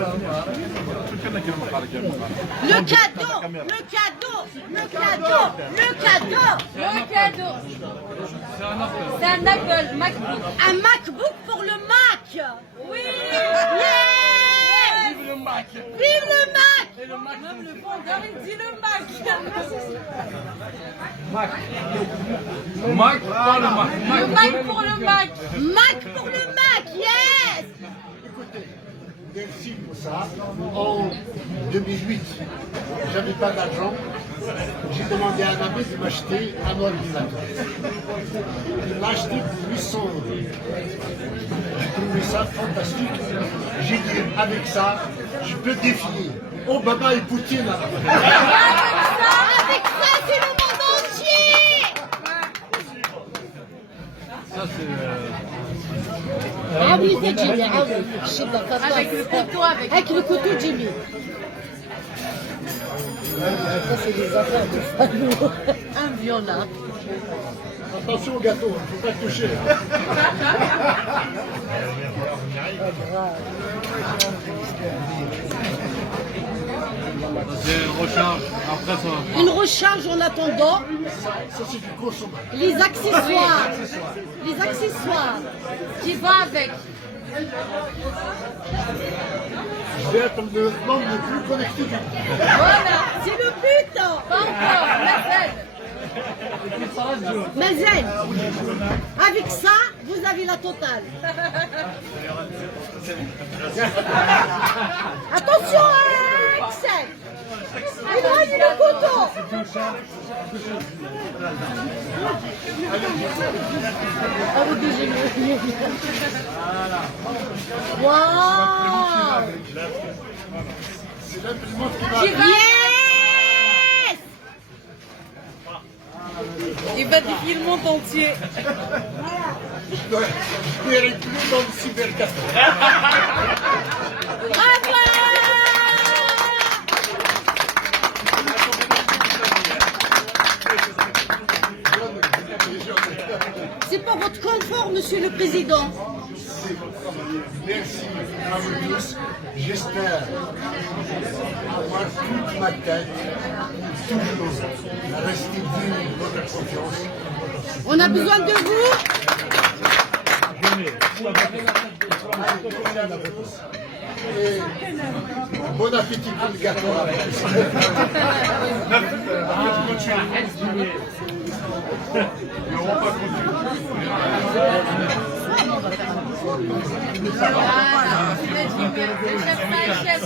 Le cadeau, le cadeau, le cadeau, le cadeau. Le cadeau. C'est un Apple MacBook. Un MacBook pour le Mac. Oui. Yes. Vive le Mac. Vive le Mac. Et le Mac. Même le vendeur, il dit le Mac. Mac. Mac, pas le Mac. Le Mac pour le Mac. Mac pour le Mac. Yes. Écoutez, merci pour ça. En 2008, j'avais pas d'argent. J'ai demandé à un ami de m'acheter un ordinateur. Il m'a acheté pour 800 euros. J'ai trouvé ça fantastique. J'ai dit, avec ça, je peux défier Obama et Poutine. Avec ça, c'est le monde entier. Ça, c'est. Ah oui, c'est Jimmy. Ah oui. Je sais pas, Avec le couteau, avec le couteau Jimmy. Ça, c'est des affaires de famille. Un violon. Attention au gâteau, il ne faut pas toucher. C'est une recharge. Après, ça. Une recharge en attendant. Ça, c'est du consommable. Les accessoires. Les accessoires. qui va avec. Je vais être le membre le plus connecté du monde. Voilà, c'est le but. Pas encore, Mais Zen, avec ça, vous avez la totale. Attention, Axel. Éloigne le couteau. Waouh. C'est l'imprimante qui va. Yes. Il va défier le monde entier. Je n'irai plus dans le cybercafé. Bravo. C'est pour votre confort, Monsieur le Président. Merci à vous tous. J'espère avoir toute ma tête, toujours rester digne de votre confiance. On a besoin de vous. Et bon appétit pour le gâteau. Voilà, le chef,